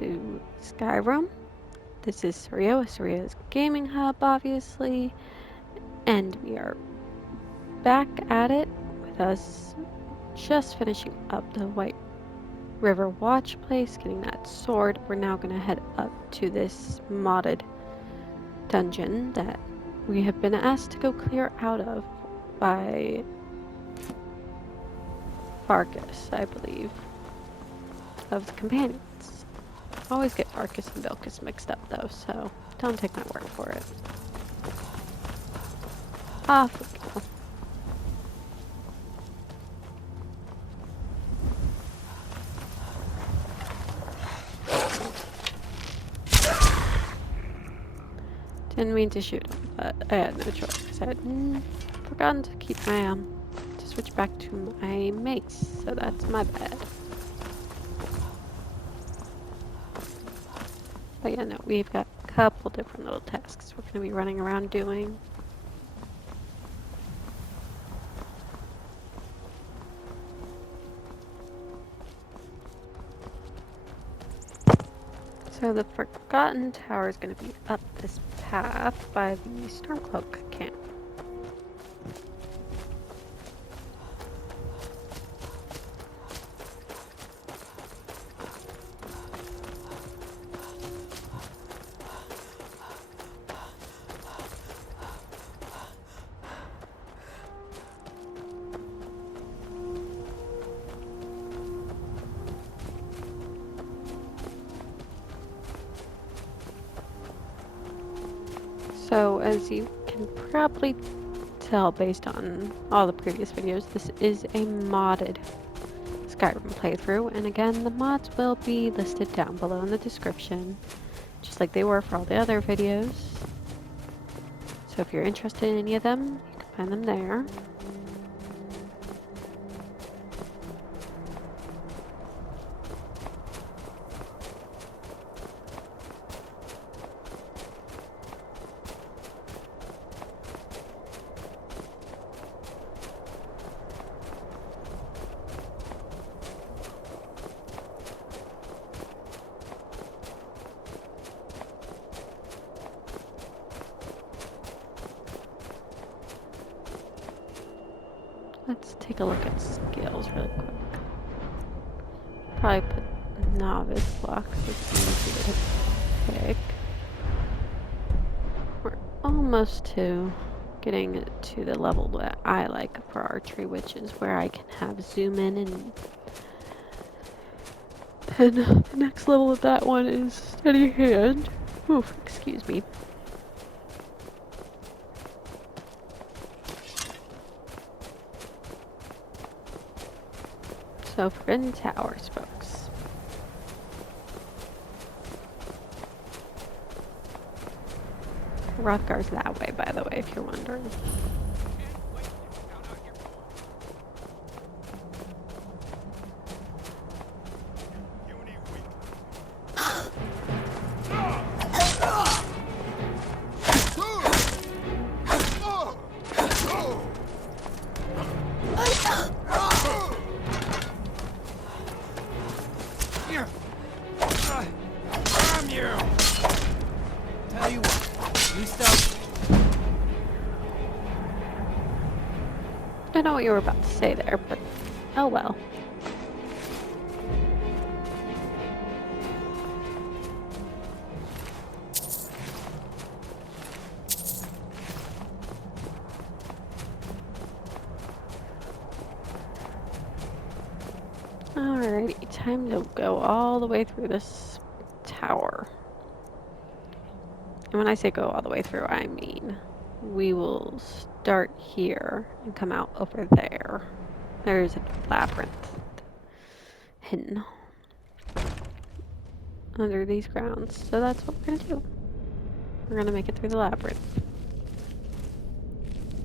to Skyrim. This is Surio's gaming hub, obviously, and we are back at it with us just finishing up the White River Watch place, getting that sword. We're now going to head up to this modded dungeon that we have been asked to go clear out of by Farkas, I believe, of the companions. I always get Farkas and Vilkas mixed up though, so don't take my word for it. Off we go. Didn't mean to shoot him, but I had no choice. I had forgotten to keep my to switch back to my mace, so that's my bad. But yeah, no, we've got a couple different little tasks we're going to be running around doing. So the Forgotten Tower is going to be up this path by the Stormcloak camp. So, as you can probably tell based on all the previous videos, this is a modded Skyrim playthrough, and again, the mods will be listed down below in the description, just like they were for all the other videos. So if you're interested in any of them, you can find them there. Let's take a look at skills really quick. Probably put novice blocks, it's easy to pick. We're almost to getting to the level that I like for archery, which is where I can have zoom in, and the next level of that one is steady hand. Oof, excuse me. So Forbidden Towers, folks. Hrothgar's that way, by the way, if you're wondering. I know what you were about to say there, but oh well. Alrighty, time to go all the way through this tower. And when I say go all the way through, I mean we will start here and come out over there. There's a labyrinth hidden under these grounds, so that's what we're gonna do. We're gonna make it through the labyrinth.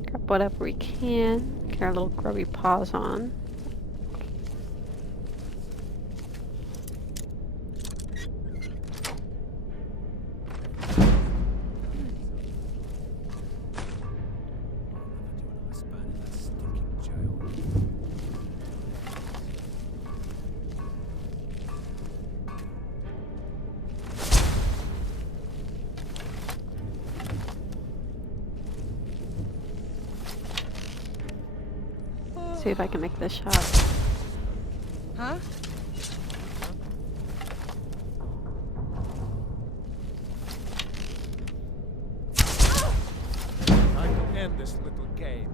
Grab whatever we can, get our little grubby paws on. see if I can make this shot. Huh? I can end this little game.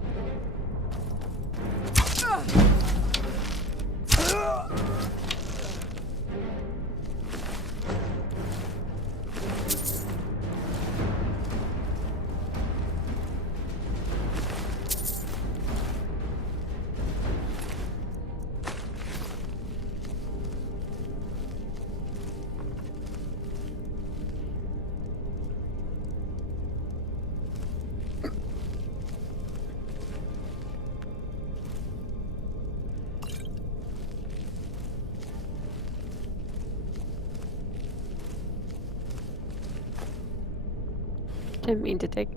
Didn't mean to take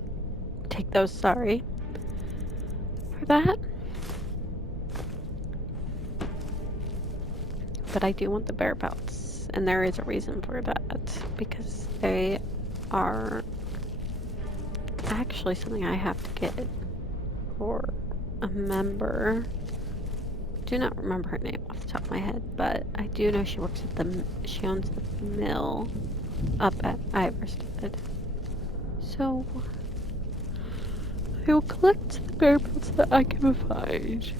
those, sorry for that. But I do want the bear pelts, and there is a reason for that, because they are actually something I have to get for a member. Do not remember her name off the top of my head, but I do know she works at she owns the mill up at Iverstead. So I will collect the bear pelts that I can find.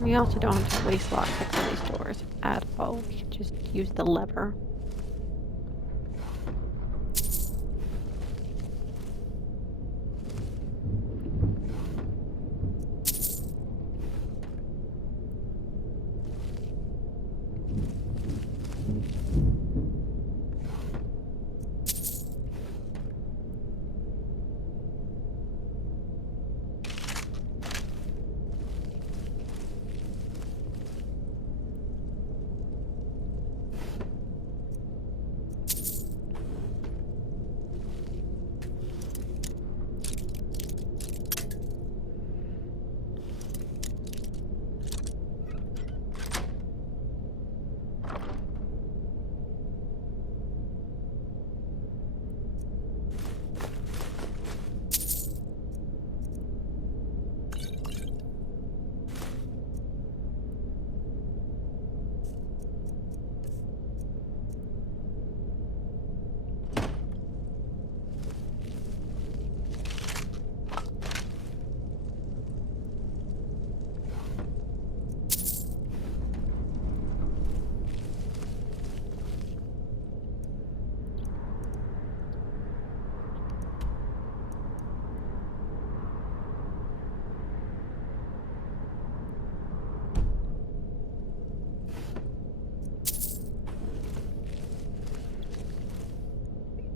We also don't have to waste lockpicks on these doors at all. We can just use the lever.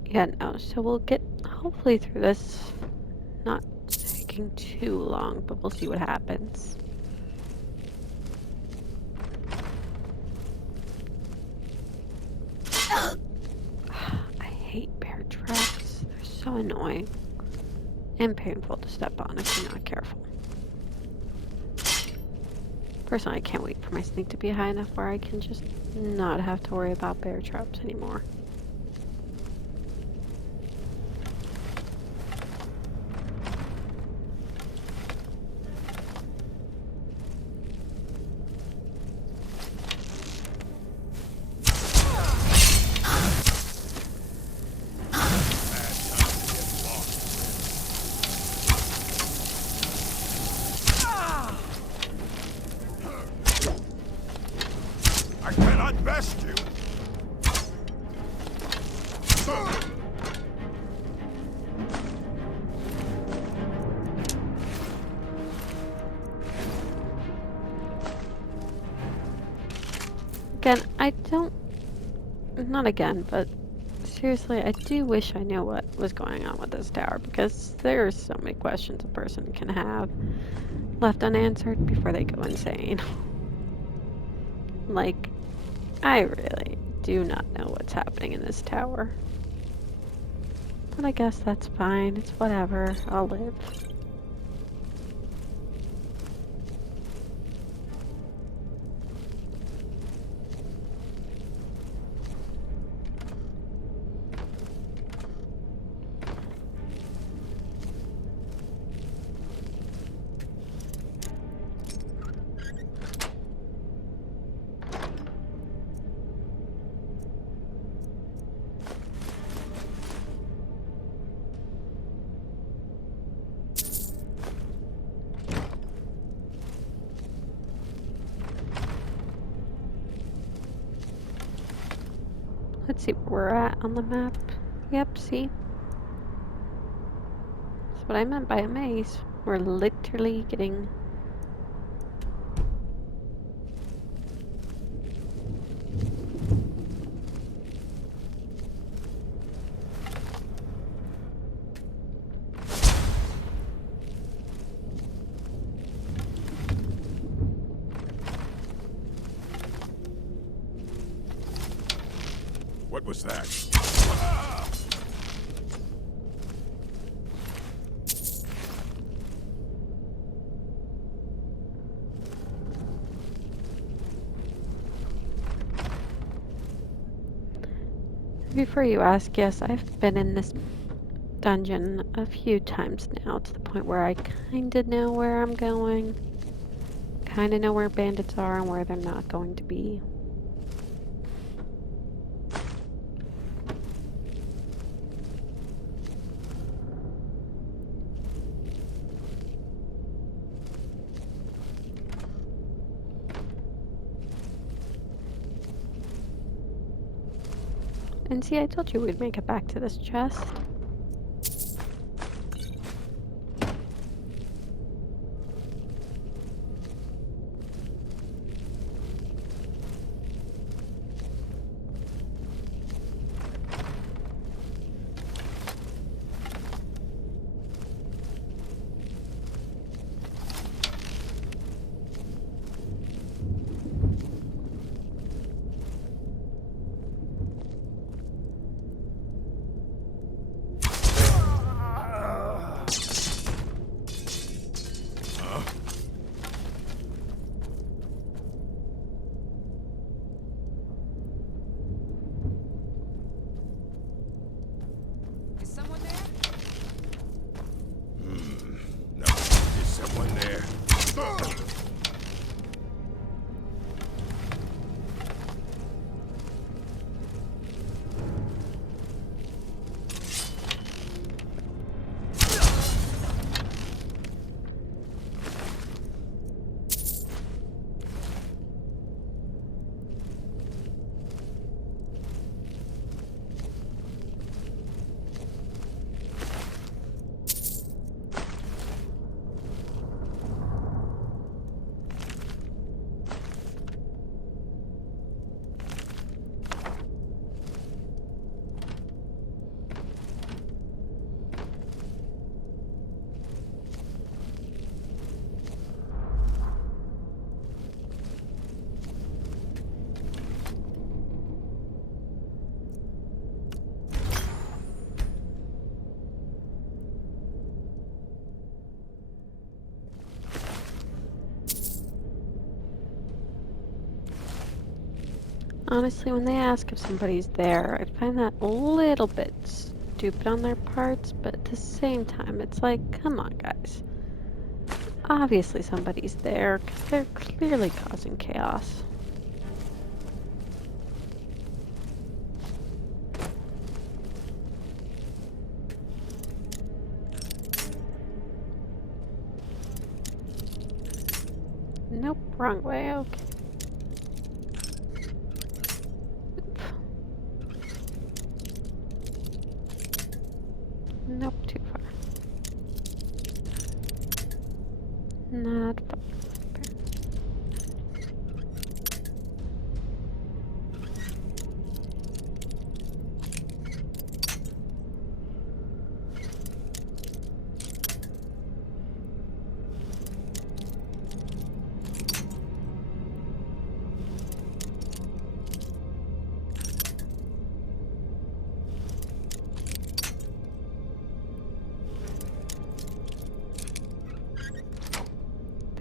Yeah, no, so we'll get hopefully through this, not taking too long, but we'll see what happens. I hate bear traps. They're so annoying and painful to step on if you're not careful. Personally, I can't wait for my sneak to be high enough where I can just not have to worry about bear traps anymore. I cannot best you! Again, I don't... Not again, but seriously, I do wish I knew what was going on with this tower, because there are so many questions a person can have left unanswered before they go insane. Like, I really do not know what's happening in this tower. But I guess that's fine. It's whatever. I'll live. Let's see where we're at on the map. Yep, see? That's what I meant by a maze. We're literally getting... What was that? Before you ask, yes, I've been in this dungeon a few times now, to the point where I kinda know where I'm going. Kinda know where bandits are and where they're not going to be. And see, I told you we'd make it back to this chest. Is someone there? No, is someone there? Honestly, when they ask if somebody's there, I find that a little bit stupid on their parts, but at the same time, it's like, come on, guys. Obviously somebody's there, because they're clearly causing chaos. Nope, wrong way, okay.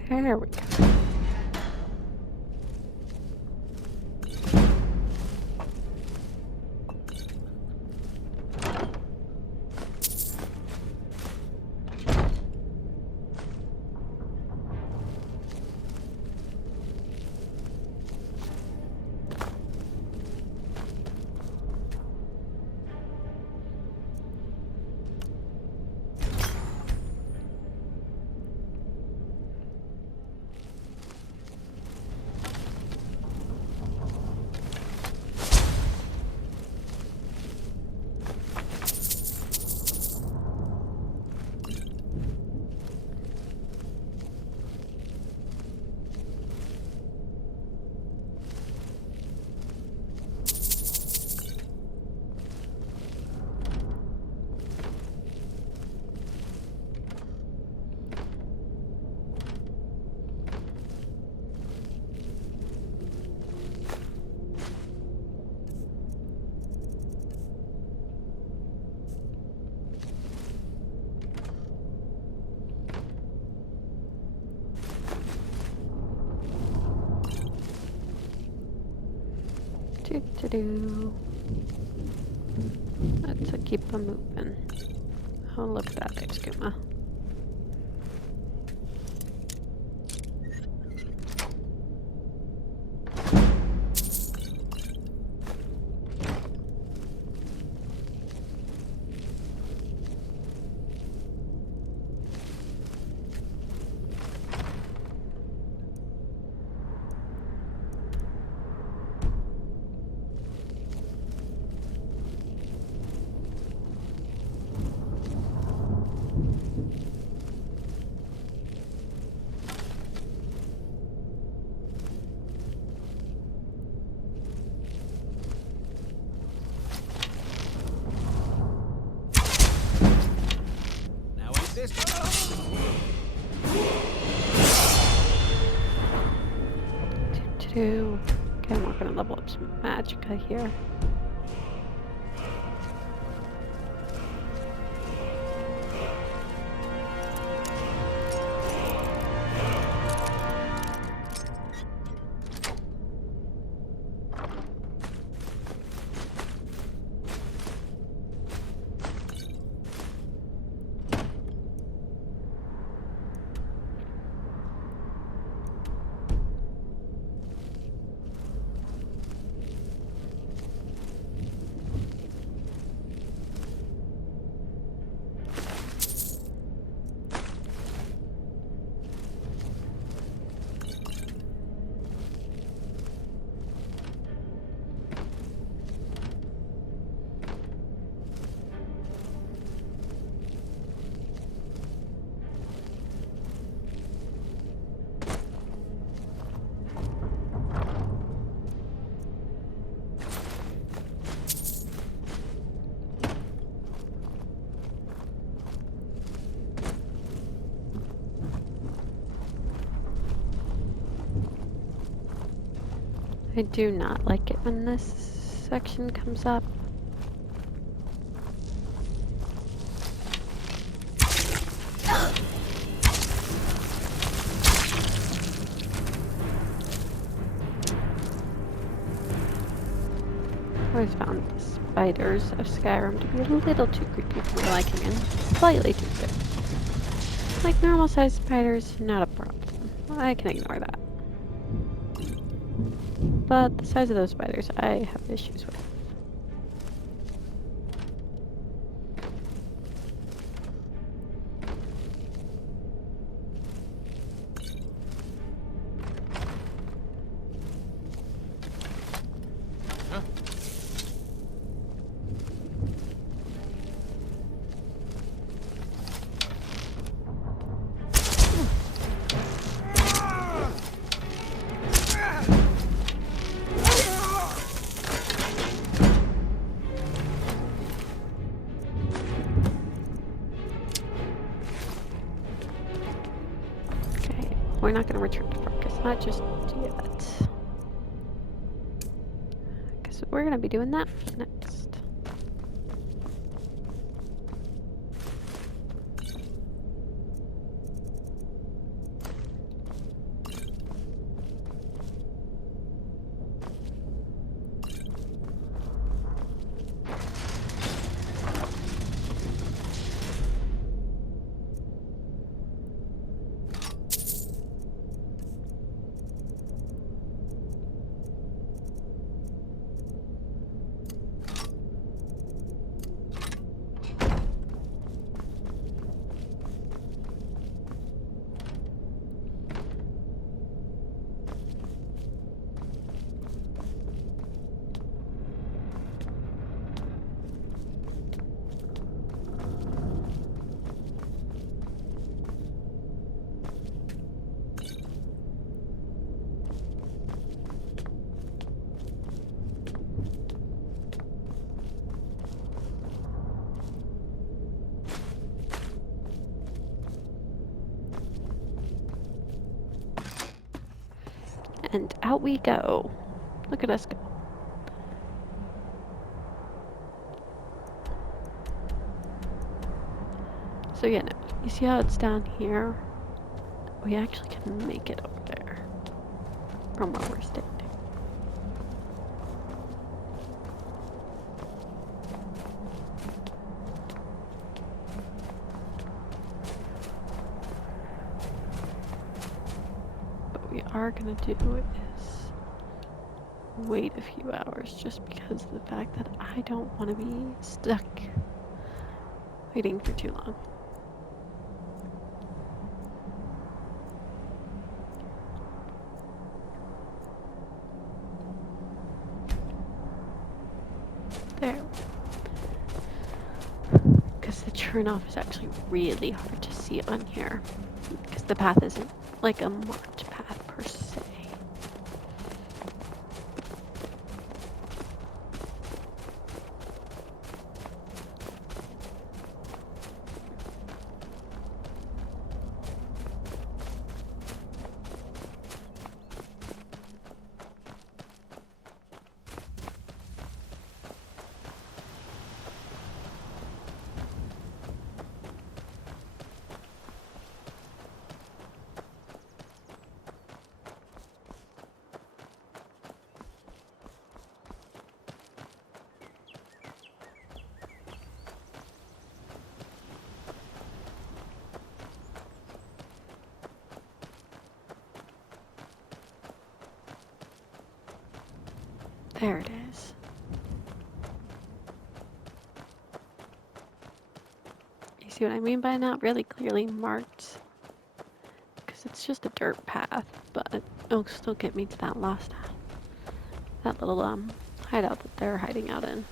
There we go. Do. Let's keep them moving. Oh, look at that, XxMrHollywood. Now ain't this Okay, we're gonna level up some magicka here. I do not like it when this section comes up. I always found the spiders of Skyrim to be a little too creepy for my liking and slightly too big. Like normal sized spiders, not a problem. I can ignore that. But the size of those spiders, I have issues with. We're not going to return to focus, not just yet. Because we're going to be doing that next. And out we go. Look at us go. So yeah, no, you see how it's down here? We actually can make it over there from where we're standing. What we are gonna do is wait a few hours just because of the fact that I don't want to be stuck waiting for too long. There. Because the turn off is actually really hard to see on here. Because the path isn't like a marked path per se. There it is. You see what I mean by not really clearly marked? Because it's just a dirt path, but it'll still get me to that that little hideout that they're hiding out in.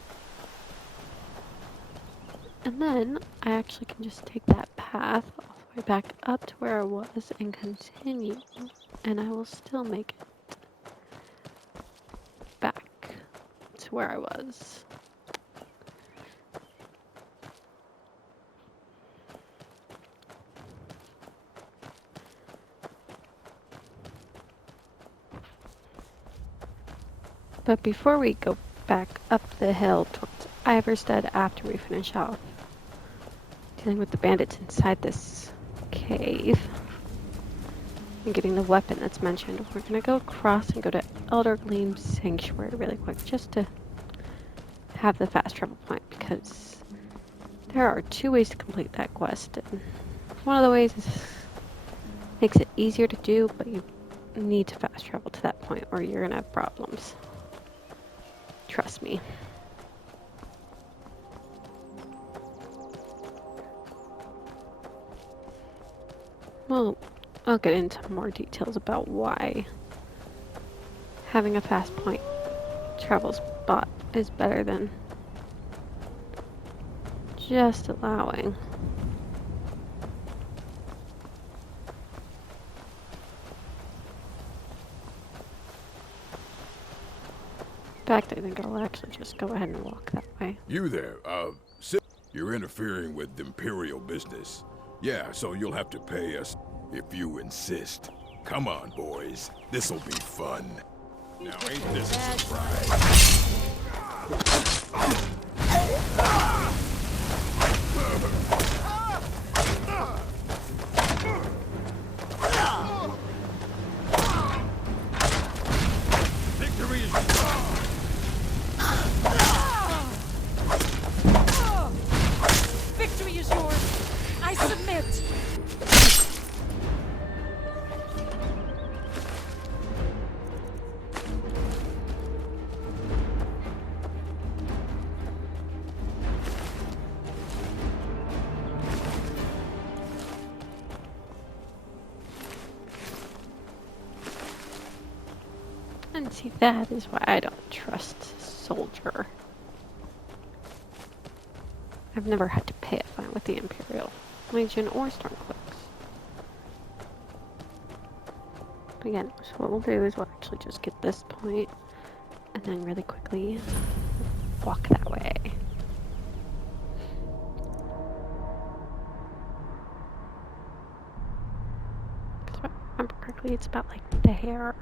And then I actually can just take that path all the way back up to where I was and continue, and I will still make it back to where I was. But before we go back up the hill towards Iverstead after we finish off dealing with the bandits inside this cave and getting the weapon that's mentioned, we're gonna go across and go to Elder Gleam Sanctuary really quick just to have the fast travel point, because there are 2 ways to complete that quest, and one of the ways makes it easier to do, but you need to fast travel to that point or you're gonna have problems. Trust me. Well, I'll get into more details about why having a fast point travel spot is better than just allowing. In fact, I think I'll actually just go ahead and walk that way. You there, you're interfering with Imperial business. Yeah, so you'll have to pay us if you insist. Come on, boys. This'll be fun. Now, ain't this a surprise? Victory is Victory is yours. I submit. And see, that is why I don't trust Soldier. I've never had to pay a fine with the Imperial Legion or Stormcloaks. Again, so what we'll do is we'll actually just get this point and then really quickly walk that way. If I remember correctly, it's about like there.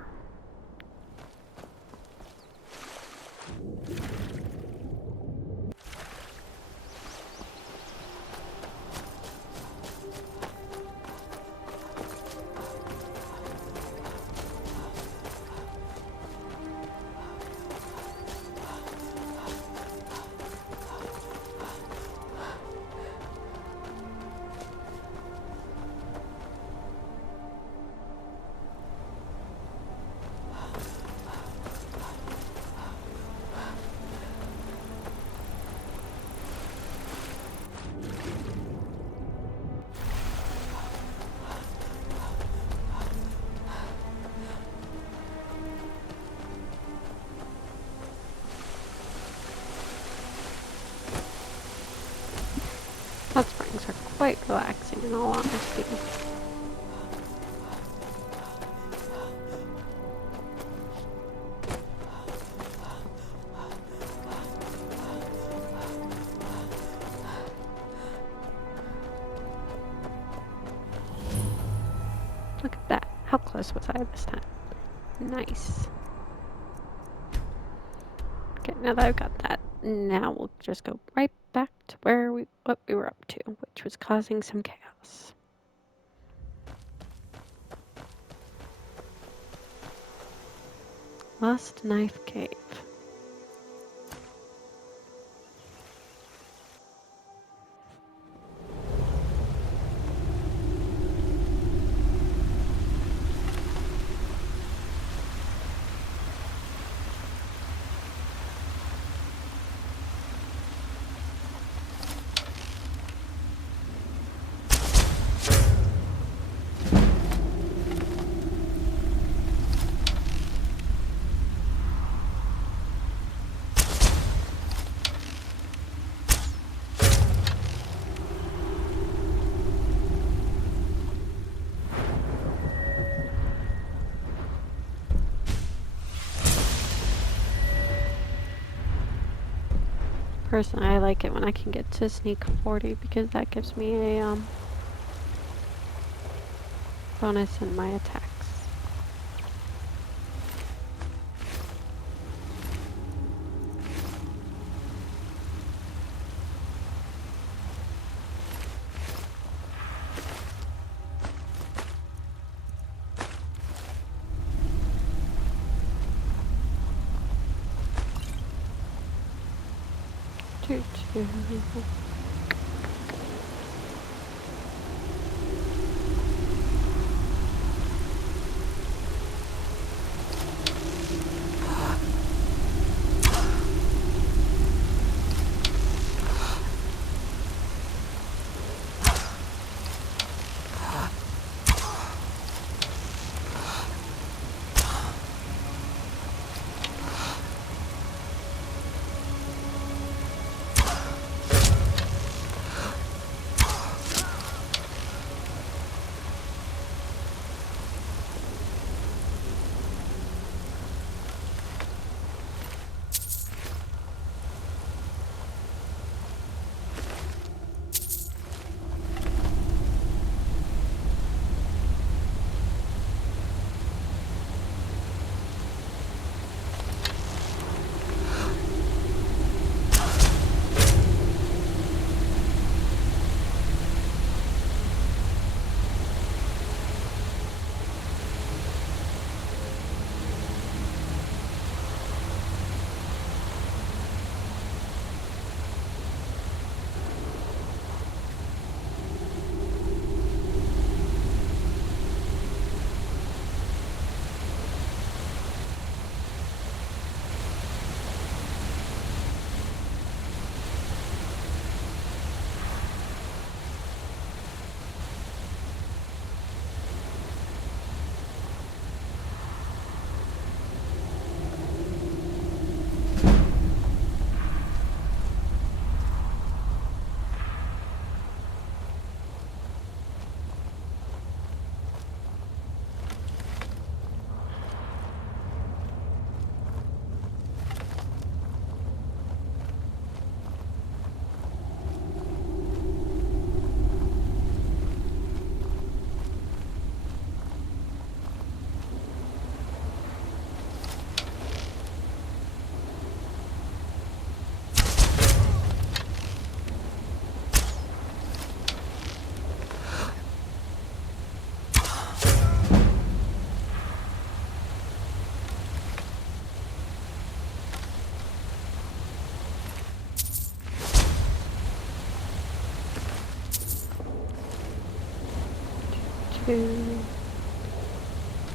quite relaxing in all honesty. Look at that. How close was I this time? Nice. Okay, now that I've got that, now we'll just go right back to what we were up to, which was causing some chaos. Lost Knife Cave. Personally, I like it when I can get to sneak 40 because that gives me a bonus in my attacks.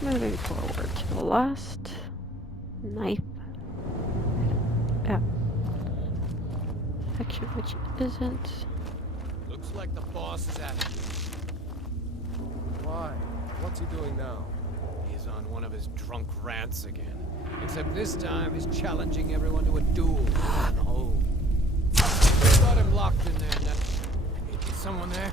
Moving forward to the last knife section, which isn't. Looks like the boss is after you. Why? What's he doing now? He's on one of his drunk rants again. Except this time he's challenging everyone to a duel in the hole. We got him locked in there now. Is someone there?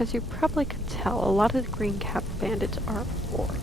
As you probably could tell, a lot of the green cap bandits are orcs.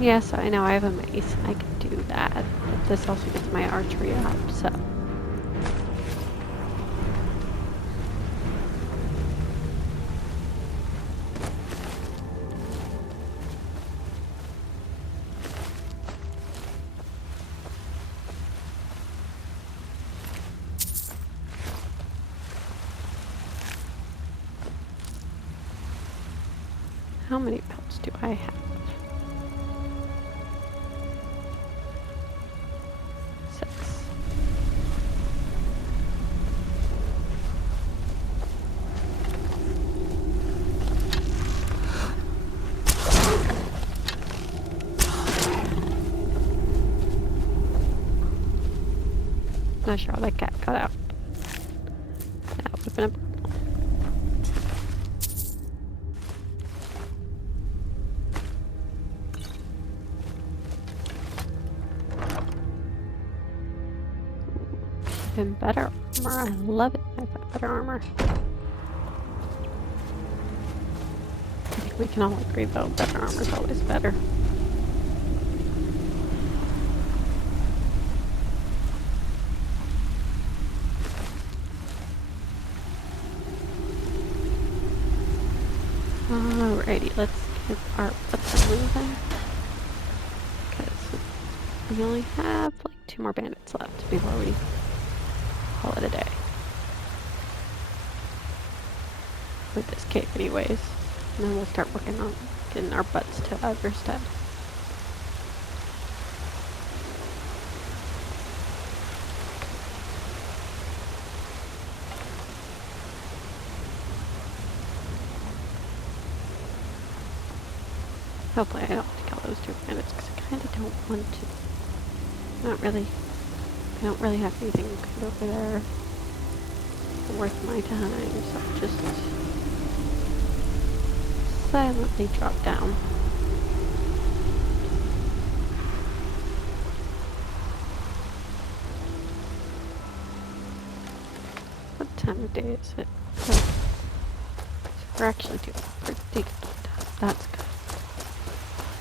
Yes, I know I have a mace and I can do that. But this also gets my archery up, so. How many pelts do I have? 6. Not sure how that cat got out. That would have been a problem. Even better armor. I love it. I've got better armor. I think we can all agree though, better armor is always better. Alrighty, let's get our butts moving. Because we only have like 2 more bandits left before we call it a day. With this cave anyways. And then we'll start working on getting our butts to Everstead. Hopefully I don't have to kill those 2 bandits because I kind of don't want to. I don't really have anything good over there worth my time, so I'll just silently drop down. What time of day is it? Oh. So we're actually doing pretty good. That's good.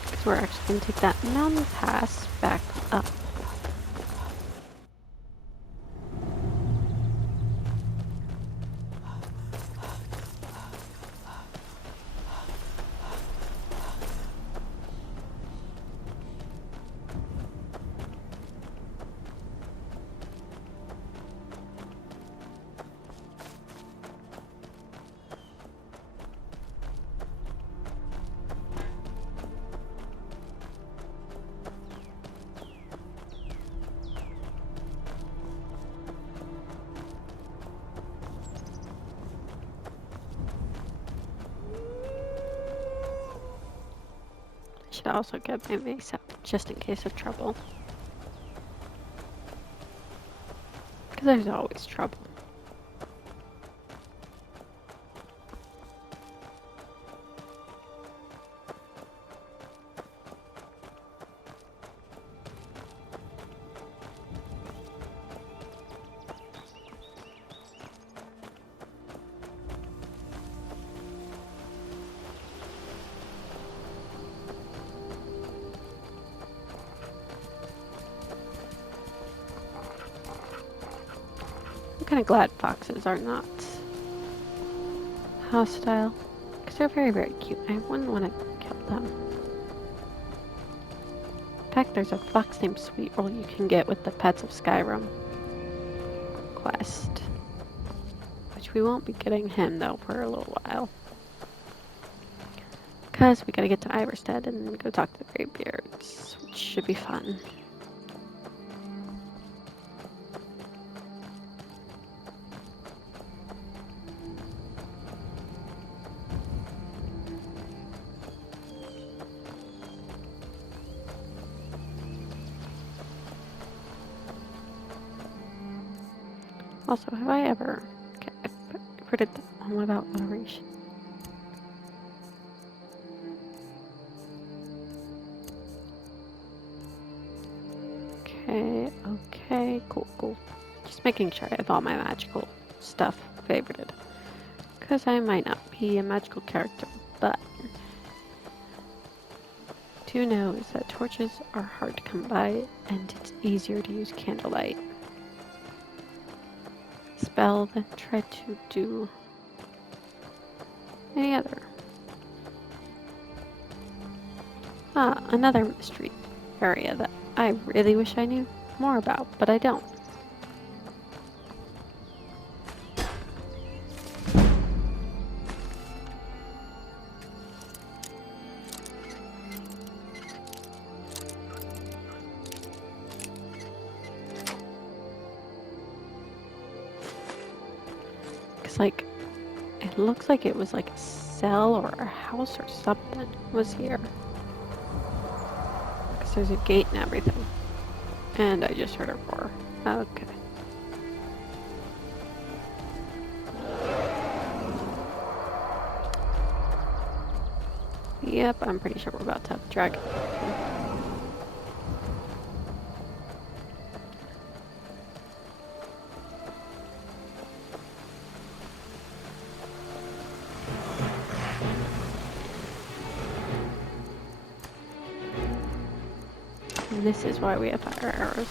Because we're actually going to take that mountain pass back up. Should also get my mace up, just in case of trouble. Because there's always trouble. I'm kind of glad foxes are not hostile, because they're very, very cute. I wouldn't want to kill them. In fact, there's a fox named Sweetroll you can get with the Pets of Skyrim quest, which we won't be getting him though for a little while, because we gotta get to Everstead and go talk to the Greybeards, which should be fun. Also, have I ever... Okay, I put it on about moderation. Okay, cool. Just making sure I have all my magical stuff favorited. Because I might not be a magical character, but... do know is that torches are hard to come by, and it's easier to use candlelight. Spell than try to do any other. Another mystery area that I really wish I knew more about, but I don't. Like, it looks like it was like a cell or a house or something was here. Because there's a gate and everything. And I just heard a roar. Okay. Yep, I'm pretty sure we're about to have a dragon. And this is why we have fire arrows.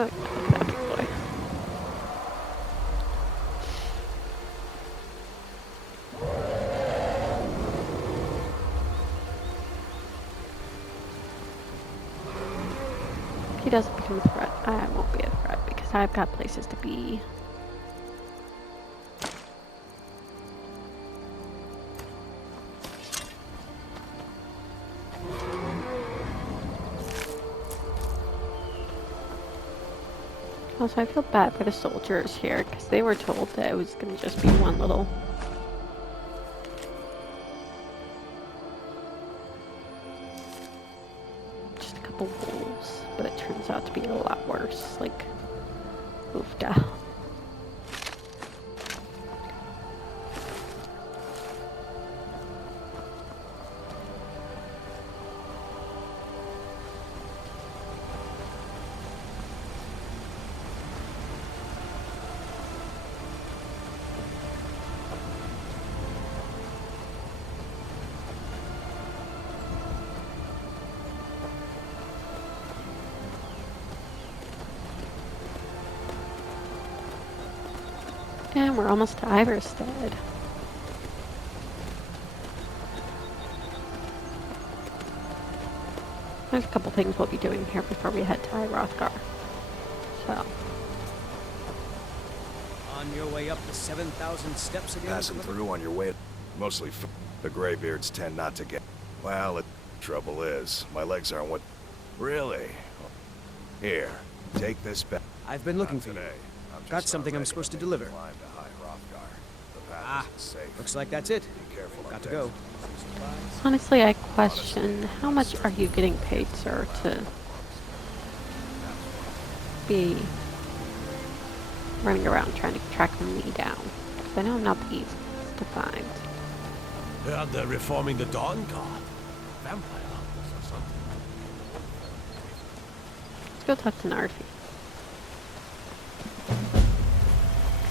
Oh, look at that big boy. If he doesn't become a threat, I won't be a threat because I've got places to be. Also, I feel bad for the soldiers here because they were told that it was going to just be one little. Just a couple wolves, but it turns out to be a lot worse. Like, Luftahraan. And we're almost to Iverstead. There's a couple things we'll be doing here before we head to Hrothgar. So. On your way up the 7,000 steps again? Passing through on your way. Mostly the graybeards tend not to get. Well, the trouble is, my legs aren't what. Really? Here, take this back. I've been looking for you. Got something I'm supposed to deliver. Ah, looks like that's it. Got to go. Honestly, I question how much are you getting paid, sir, to be running around trying to track me down? Because I know I'm not the easiest to find. They're reforming the Dawn Guard. Vampire hunters or something. Let's go talk to Narfi.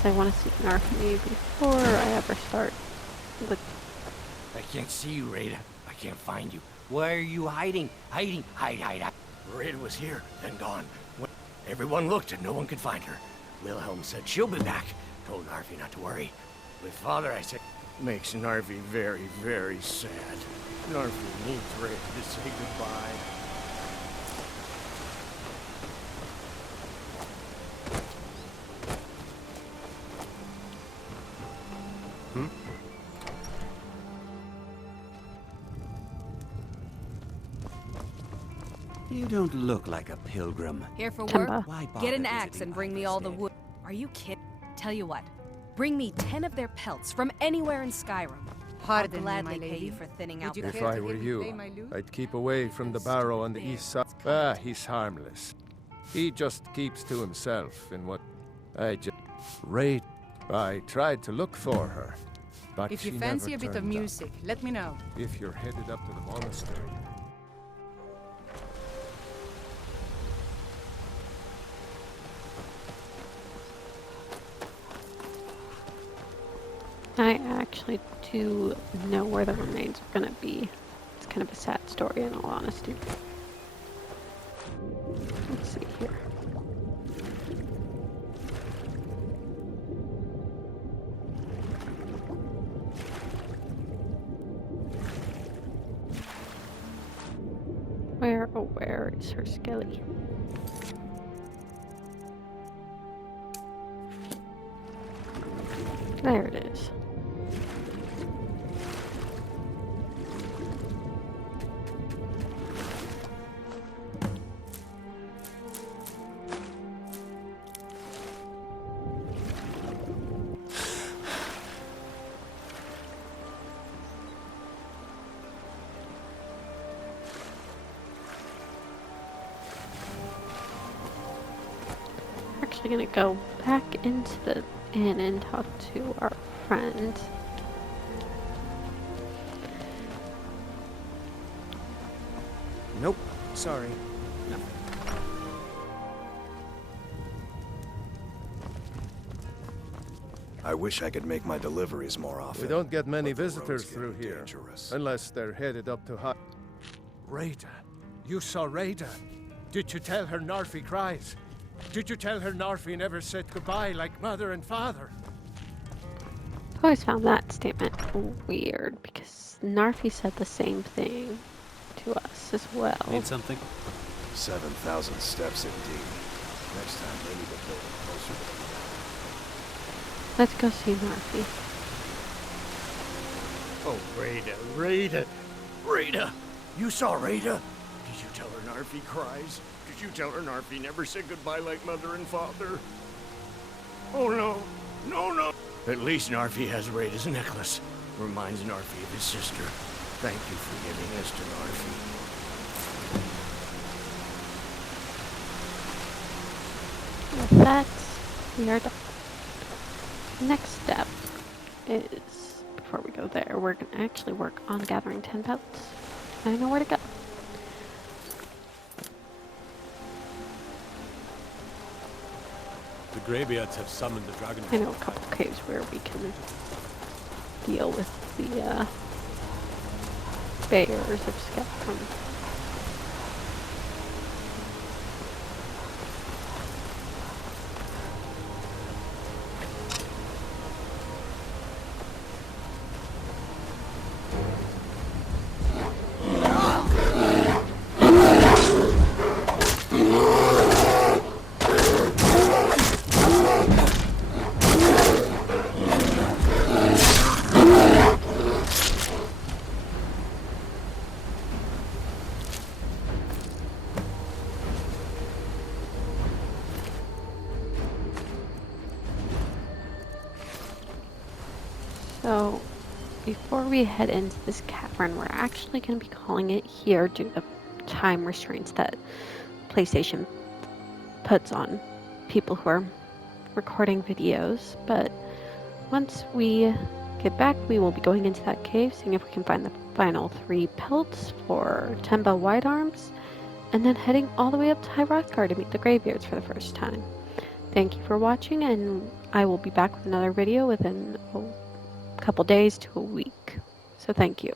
I want to see Narfi before I ever start with. I can't see you, Raider. I can't find you. Why are you hiding? Hide. Raider was here, then gone. When everyone looked and no one could find her. Wilhelm said she'll be back. Told Narfi not to worry. With Father, I said, makes Narfi very, very sad. Narfi needs Raider to say goodbye. You don't look like a pilgrim. Here for Timber. work? Why bother Get an visiting axe and bring me all the Iverstead? wood. Are you kidding? Tell you what. Bring me 10 of their pelts from anywhere in Skyrim. I'll Pardon me, gladly my pay lady. you for thinning out you the If I were you, I'd keep away from the barrow on the east side. Ah, he's harmless. He just keeps to himself in what I just... Right. I tried to look for her, but If she you fancy a never bit of turned up. music, let me know. If you're headed up to the monastery. I actually do know where the remains are going to be. It's kind of a sad story in all honesty. Let's see here. Where is her skelly? There it is. Actually gonna go back into the inn and talk to our friend. Nope. Sorry. I wish I could make my deliveries more often. We don't get many but the road's visitors getting through here, dangerous. unless they're headed up to Raider, you saw Raider. Did you tell her Narfi cries? Did you tell her Narfi never said goodbye like mother and father? I always found that statement weird because Narfi said the same thing to us as well. Need something? 7,000 steps indeed. Next time they need to build it closer to the Let's go see Narfi. Oh, Rada. Rada! You saw Rada? Did you tell her Narfi cries? Did you tell her Narfi never said goodbye like mother and father? Oh no. No. At least Narfi has Rada's necklace. Reminds Narfi of his sister. Thank you for giving us to Narfi. With that, we are done. Next step is, before we go there, we're going to actually work on gathering 10 pelts. I know where to go. The Greybeards have summoned the dragon. I know a couple caves where we can deal with the bears of Skyrim. So, before we head into this cavern, we're actually going to be calling it here due to the time restraints that PlayStation puts on people who are recording videos. But once we get back, we will be going into that cave, seeing if we can find the final 3 pelts for Temba Wide Arms, and then heading all the way up to High Rothgar to meet the Greybeards for the first time. Thank you for watching, and I will be back with another video within a couple days to a week. So thank you.